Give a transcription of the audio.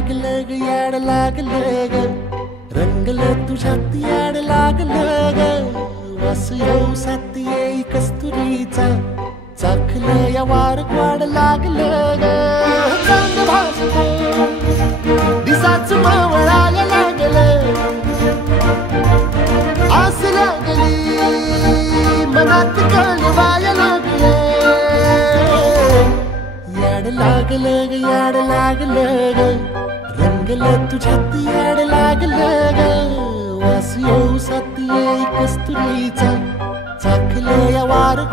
लागलं ग याड लागलं ग रंगलं तुझ्यात याड लागलं ग वास येऊ साथ येई कस्तुरीचा चाखलं या वार वाड लागलं ग चांद भासलं दिसाच मावळायला लागलं आस लागली मनात कळवायला लागलं याड लागलं ग याड लागलं ग रंगलं तुझ्यात याड लागलं ग वास येऊ साथ येई कस्तुरीचा चाखलं या वार